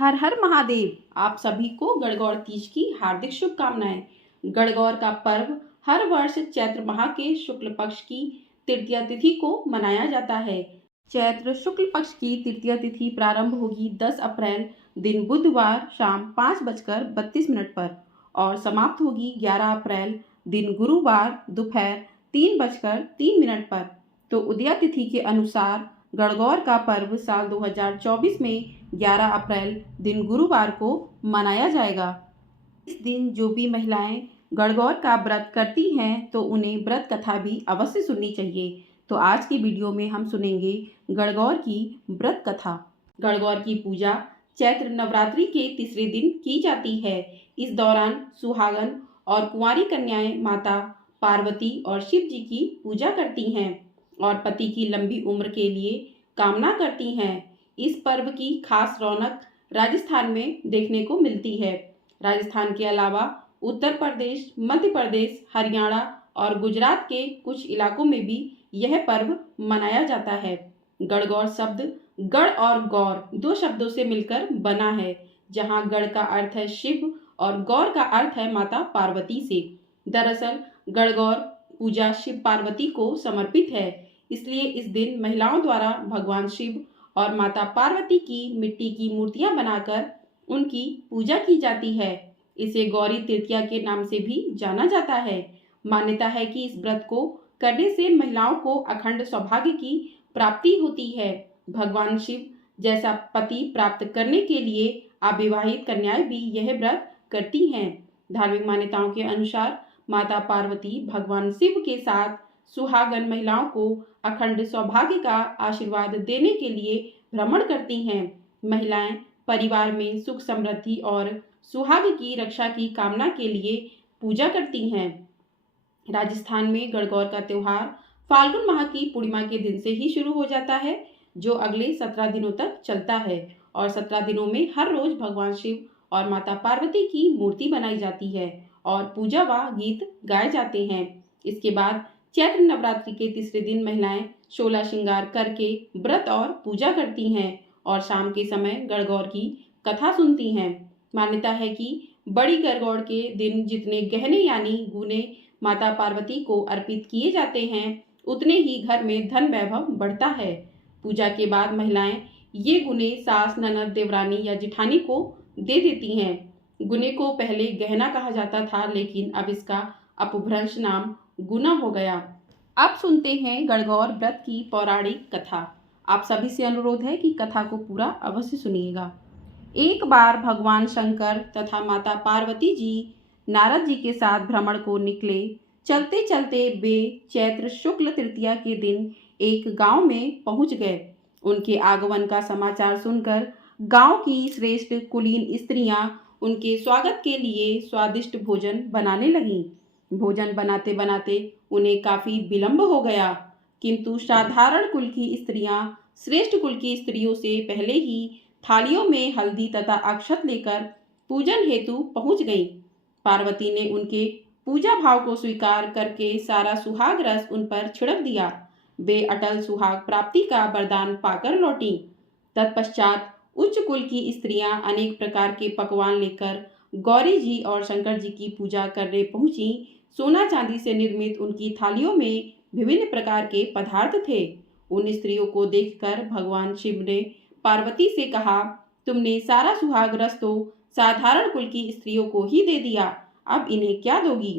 हर हर महादेव। आप सभी को गणगौर तीज की हार्दिक शुभकामनाएं। गणगौर का पर्व हर वर्ष चैत्र माह के शुक्ल पक्ष की तृतीया तिथि को मनाया जाता है। चैत्र शुक्ल पक्ष की तृतीया तिथि प्रारंभ होगी 10 अप्रैल दिन बुधवार शाम 5:32 पर और समाप्त होगी 11 अप्रैल दिन गुरुवार दोपहर 3:03 पर। तो उदया तिथि के अनुसार गणगौर का पर्व साल 2024 में 11 अप्रैल दिन गुरुवार को मनाया जाएगा। इस दिन जो भी महिलाएं गणगौर का व्रत करती हैं तो उन्हें व्रत कथा भी अवश्य सुननी चाहिए। तो आज की वीडियो में हम सुनेंगे गणगौर की व्रत कथा। गणगौर की पूजा चैत्र नवरात्रि के तीसरे दिन की जाती है। इस दौरान सुहागन और कुंवारी कन्याएं माता पार्वती और शिव जी की पूजा करती हैं और पति की लंबी उम्र के लिए कामना करती हैं। इस पर्व की खास रौनक राजस्थान में देखने को मिलती है। राजस्थान के अलावा उत्तर प्रदेश, मध्य प्रदेश, हरियाणा और गुजरात के कुछ इलाकों में भी यह पर्व मनाया जाता है। गणगौर शब्द गण और गौर दो शब्दों से मिलकर बना है, जहां गण का अर्थ है शिव और गौर का अर्थ है माता पार्वती से। दरअसल गणगौर पूजा शिव पार्वती को समर्पित है, इसलिए इस दिन महिलाओं द्वारा भगवान शिव और माता पार्वती की मिट्टी की मूर्तियां बनाकर उनकी पूजा की जाती है। इसे गौरी तृतीया के नाम से भी जाना जाता है। मान्यता है कि इस व्रत को करने से महिलाओं को अखंड सौभाग्य की प्राप्ति होती है। भगवान शिव जैसा पति प्राप्त करने के लिए अविवाहित कन्याएं भी यह व्रत करती हैं। धार्मिक मान्यताओं के अनुसार माता पार्वती भगवान शिव के साथ सुहागन महिलाओं को अखंड सौभाग्य का आशीर्वाद देने के लिए भ्रमण करती हैं। महिलाएं परिवार में सुख समृद्धि और सुहाग की रक्षा की कामना के लिए पूजा करती हैं। राजस्थान में गणगौर का त्योहार फाल्गुन माह की पूर्णिमा के दिन से ही शुरू हो जाता है, जो अगले 17 दिनों तक चलता है और 17 दिनों में हर रोज भगवान शिव और माता पार्वती की मूर्ति बनाई जाती है और पूजा व गीत गाए जाते हैं। इसके बाद चैत्र नवरात्रि के तीसरे दिन महिलाएं 16 श्रृंगार करके व्रत और पूजा करती हैं और शाम के समय गणगौर की कथा सुनती हैं। मान्यता है कि बड़ी गणगौर के दिन जितने गहने यानी गुने माता पार्वती को अर्पित किए जाते हैं, उतने ही घर में धन वैभव बढ़ता है। पूजा के बाद महिलाएं ये गुने सास, ननद, देवरानी या जिठानी को दे देती हैं। गुने को पहले गहना कहा जाता था, लेकिन अब इसका अपभ्रंश नाम गुना हो गया। अब सुनते हैं गणगौर व्रत की पौराणिक कथा। आप सभी से अनुरोध है कि कथा को पूरा अवश्य सुनिएगा। एक बार भगवान शंकर तथा माता पार्वती जी नारद जी के साथ भ्रमण को निकले। चलते चलते वे चैत्र शुक्ल तृतीया के दिन एक गांव में पहुंच गए। उनके आगमन का समाचार सुनकर गांव की श्रेष्ठ कुलीन स्त्रियां उनके स्वागत के लिए स्वादिष्ट भोजन बनाने लगीं। भोजन बनाते बनाते उन्हें काफी विलंब हो गया, किंतु साधारण कुल की स्त्रियां श्रेष्ठ कुल की स्त्रियों से पहले ही थालियों में हल्दी तथा अक्षत लेकर पूजन हेतु पहुंच गईं। पार्वती ने उनके पूजा भाव को स्वीकार करके सारा सुहाग रस उन पर छिड़क दिया। वे अटल सुहाग प्राप्ति का वरदान पाकर लौटी। तत्पश्चात उच्च कुल की स्त्रियां अनेक प्रकार के पकवान लेकर गौरी जी और शंकर जी की पूजा करने पहुंची। सोना चांदी से निर्मित उनकी थालियों में विभिन्न प्रकार के पदार्थ थे। उन स्त्रियों को देखकर भगवान शिव ने पार्वती से कहा, तुमने सारा सुहाग रस तो साधारण कुल की स्त्रियों को ही दे दिया, अब इन्हें क्या दोगी?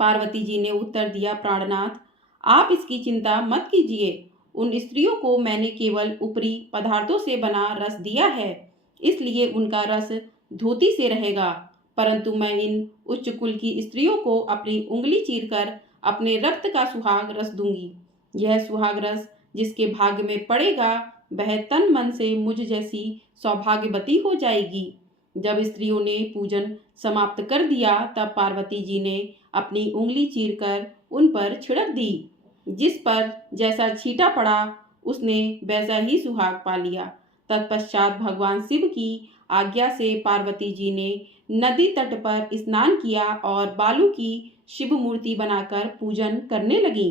पार्वती जी ने उत्तर दिया, प्राणनाथ, आप इसकी चिंता मत कीजिए। उन स्त्रियों को मैंने केवल ऊपरी पदार्थों से बना रस दिया है, इसलिए उनका रस धोती से रहेगा, परंतु मैं इन उच्च कुल की स्त्रियों को अपनी उंगली चीरकर अपने रक्त का सुहाग रस दूंगी। यह सुहाग रस जिसके भाग्य में पड़ेगा वह तन मन से मुझ जैसी सौभाग्यवती हो जाएगी। जब स्त्रियों ने पूजन समाप्त कर दिया, तब पार्वती जी ने अपनी उंगली चीरकर उन पर छिड़क दी। जिस पर जैसा छींटा पड़ा उसने वैसा ही सुहाग पा लिया। तत्पश्चात भगवान शिव की आज्ञा से पार्वती जी ने नदी तट पर स्नान किया और बालू की शिव मूर्ति बनाकर पूजन करने लगी।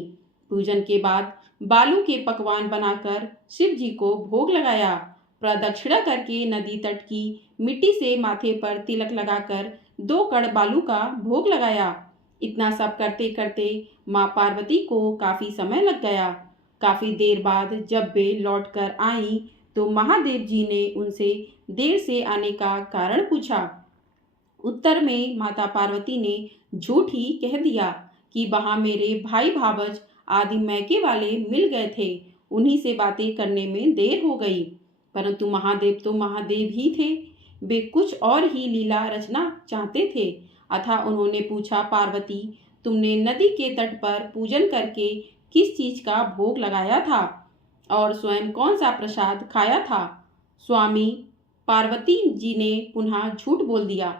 पूजन के बाद बालू के पकवान बनाकर शिव जी को भोग लगाया। प्रदक्षिणा करके नदी तट की मिट्टी से माथे पर तिलक लगाकर 2 कण बालू का भोग लगाया। इतना सब करते करते माँ पार्वती को काफी समय लग गया। काफी देर बाद जब वे लौट कर आई तो महादेव जी ने उनसे देर से आने का कारण पूछा। उत्तर में माता पार्वती ने झूठ ही कह दिया कि वहां मेरे भाई भावज आदि मैके वाले मिल गए थे, उन्हीं से बातें करने में देर हो गई। परंतु महादेव तो महादेव ही थे, वे कुछ और ही लीला रचना चाहते थे। अतः उन्होंने पूछा, पार्वती तुमने नदी के तट पर पूजन करके किस चीज का भोग लगाया था और स्वयं कौन सा प्रसाद खाया था? स्वामी पार्वती जी ने पुनः झूठ बोल दिया।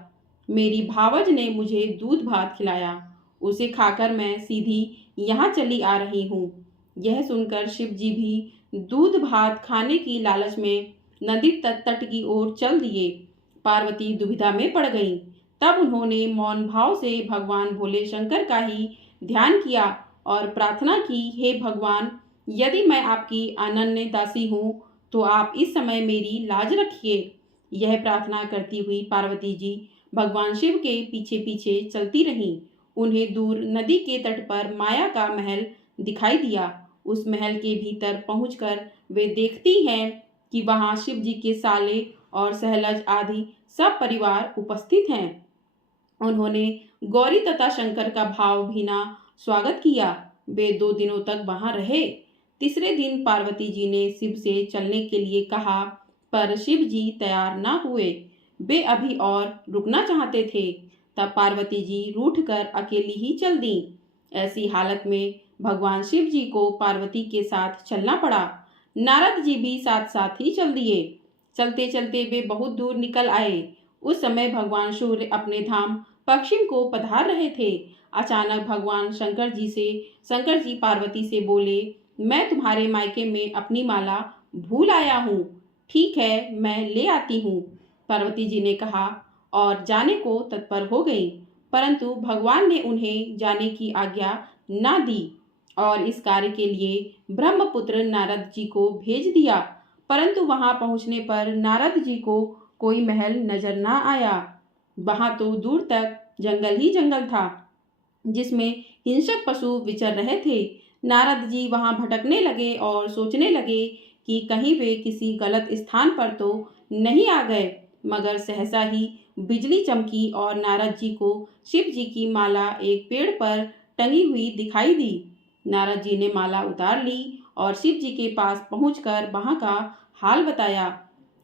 मेरी भावज ने मुझे दूध भात खिलाया, उसे खाकर मैं सीधी यहाँ चली आ रही हूँ। यह सुनकर शिव जी भी दूध भात खाने की लालच में नदी तट की ओर चल दिए। पार्वती दुविधा में पड़ गईं। तब उन्होंने मौन भाव से भगवान भोले शंकर का ही ध्यान किया और प्रार्थना की, हे भगवान, यदि मैं आपकी अनन्य दासी हूँ तो आप इस समय मेरी लाज रखिए। यह प्रार्थना करती हुई पार्वती जी भगवान शिव के पीछे पीछे चलती रहीं। उन्हें दूर नदी के तट पर माया का महल दिखाई दिया। उस महल के भीतर पहुंचकर वे देखती हैं कि वहां शिव जी के साले और सहलज आदि सब परिवार उपस्थित हैं। उन्होंने गौरी तथा शंकर का भावभीना स्वागत किया। वे 2 दिनों तक वहां रहे। तीसरे दिन पार्वती जी ने शिव से चलने के लिए कहा, पर शिव जी तैयार न हुए। वे अभी और रुकना चाहते थे। तब पार्वती जी रूठकर अकेली ही चल दी। ऐसी हालत में भगवान शिव जी को पार्वती के साथ चलना पड़ा। नारद जी भी साथ साथ ही चल दिए। चलते चलते वे बहुत दूर निकल आए। उस समय भगवान सूर्य अपने धाम पश्चिम को पधार रहे थे। अचानक भगवान शंकर जी पार्वती से बोले, मैं तुम्हारे मायके में अपनी माला भूल आया हूँ। ठीक है, मैं ले आती हूँ। पार्वती जी ने कहा और जाने को तत्पर हो गई। परंतु भगवान ने उन्हें जाने की आज्ञा न दी और इस कार्य के लिए ब्रह्मपुत्र नारद जी को भेज दिया। परंतु वहां पहुंचने पर नारद जी को कोई महल नजर न आया। वहां तो दूर तक जंगल ही जंगल था, जिसमें हिंसक पशु विचर रहे थे। नारद जी वहां भटकने लगे और सोचने लगे कि कहीं वे किसी गलत स्थान पर तो नहीं आ गए। मगर सहसा ही बिजली चमकी और नारद जी को शिव जी की माला एक पेड़ पर टंगी हुई दिखाई दी। नारद जी ने माला उतार ली और शिव जी के पास पहुंचकर वहां का हाल बताया।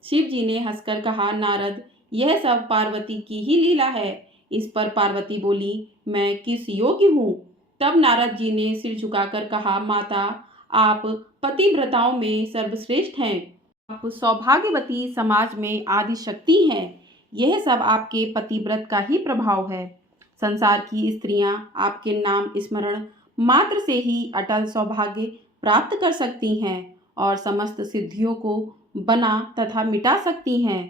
शिव जी ने हंसकर कहा, नारद, यह सब पार्वती की ही लीला है। इस पर पार्वती बोली, मैं किस योग्य हूँ? तब नारद जी ने सिर झुकाकर कहा, माता, आप पतिव्रताओं में सर्वश्रेष्ठ हैं। आप सौभाग्यवती समाज में आदि शक्ति हैं। यह सब आपके पतिव्रत का ही प्रभाव है। संसार की स्त्रियां आपके नाम स्मरण मात्र से ही अटल सौभाग्य प्राप्त कर सकती हैं और समस्त सिद्धियों को बना तथा मिटा सकती हैं।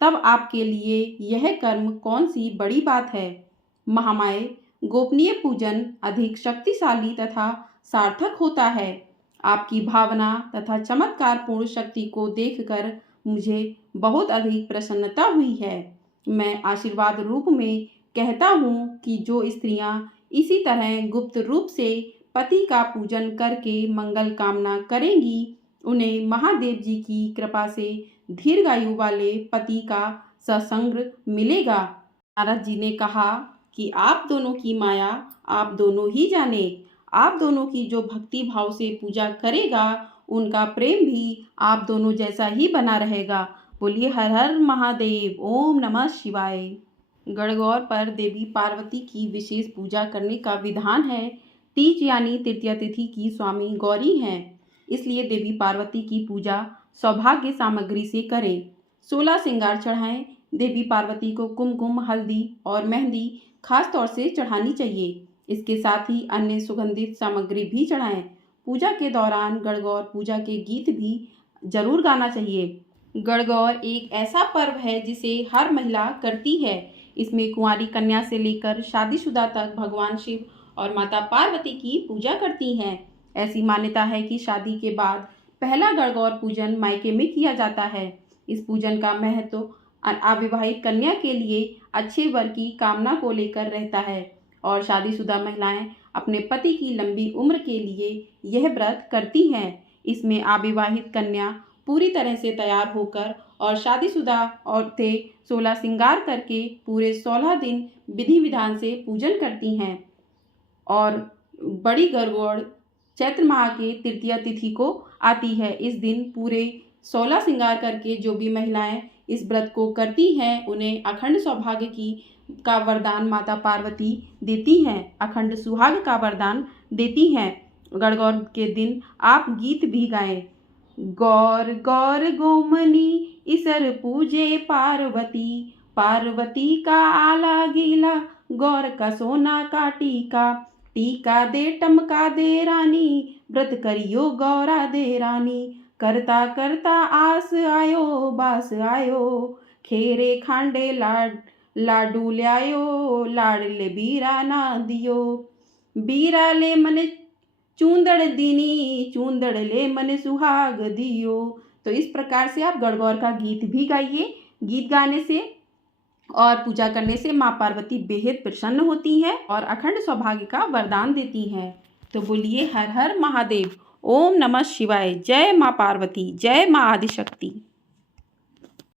तब आपके लिए यह कर्म कौन सी बड़ी बात है? महामाये, गोपनीय पूजन अधिक शक्तिशाली तथा सार्थक होता है। आपकी भावना तथा चमत्कार पूर्ण शक्ति को देखकर मुझे बहुत अधिक प्रसन्नता हुई है। मैं आशीर्वाद रूप में कहता हूँ कि जो स्त्रियां इसी तरह गुप्त रूप से पति का पूजन करके मंगल कामना करेंगी, उन्हें महादेव जी की कृपा से दीर्घायु वाले पति का सत्संग मिलेगा। नारद जी ने कहा कि आप दोनों की माया आप दोनों ही जाने। आप दोनों की जो भक्ति भाव से पूजा करेगा, उनका प्रेम भी आप दोनों जैसा ही बना रहेगा। बोलिए हर हर महादेव, ओम नमः शिवाय। गणगौर पर देवी पार्वती की विशेष पूजा करने का विधान है। तीज यानी तृतीया तिथि की स्वामी गौरी हैं, इसलिए देवी पार्वती की पूजा सौभाग्य सामग्री से करें। 16 श्रृंगार चढ़ाएं। देवी पार्वती को कुमकुम, हल्दी और मेहंदी खास तौर से चढ़ानी चाहिए। इसके साथ ही अन्य सुगंधित सामग्री भी चढ़ाएं। पूजा के दौरान गणगौर पूजा के गीत भी जरूर गाना चाहिए। गणगौर एक ऐसा पर्व है जिसे हर महिला करती है। इसमें कुंवारी कन्या से लेकर शादीशुदा तक भगवान शिव और माता पार्वती की पूजा करती हैं। ऐसी मान्यता है कि शादी के बाद पहला गणगौर पूजन मायके में किया जाता है। इस पूजन का महत्व अविवाहित कन्या के लिए अच्छे वर की कामना को लेकर रहता है और शादीशुदा महिलाएं अपने पति की लंबी उम्र के लिए यह व्रत करती हैं। इसमें अविवाहित कन्या पूरी तरह से तैयार होकर और शादीशुदा औरतें 16 श्रृंगार करके पूरे 16 दिन विधि विधान से पूजन करती हैं और बड़ी गणगौर चैत्र माह के तृतीया तिथि को आती है। इस दिन पूरे 16 श्रृंगार करके जो भी महिलाएं इस व्रत को करती हैं उन्हें अखंड सौभाग्य का वरदान माता पार्वती देती हैं, अखंड सुहाग का वरदान देती हैं। गणगौर के दिन आप गीत भी गाएं। गौर गौर गोमनी ईसर पूजे पार्वती, पार्वती का आला गीला गौर का सोना का टीका, टीका दे टमका दे रानी व्रत करियो गौरा दे रानी, करता करता आस आयो बास आयो, खेरे खांडे लाडू ल्यायो लाडले बीरा ना दियो, बीरा ले मन चूंदड़ दीनी चूंदड़ ले मन सुहाग दियो। तो इस प्रकार से आप गणगौर का गीत भी गाइए। गीत गाने से और पूजा करने से माँ पार्वती बेहद प्रसन्न होती हैं और अखंड सौभाग्य का वरदान देती हैं। तो बोलिए हर हर महादेव, ओम नमः शिवाय, जय माँ पार्वती, जय माँ आदिशक्ति।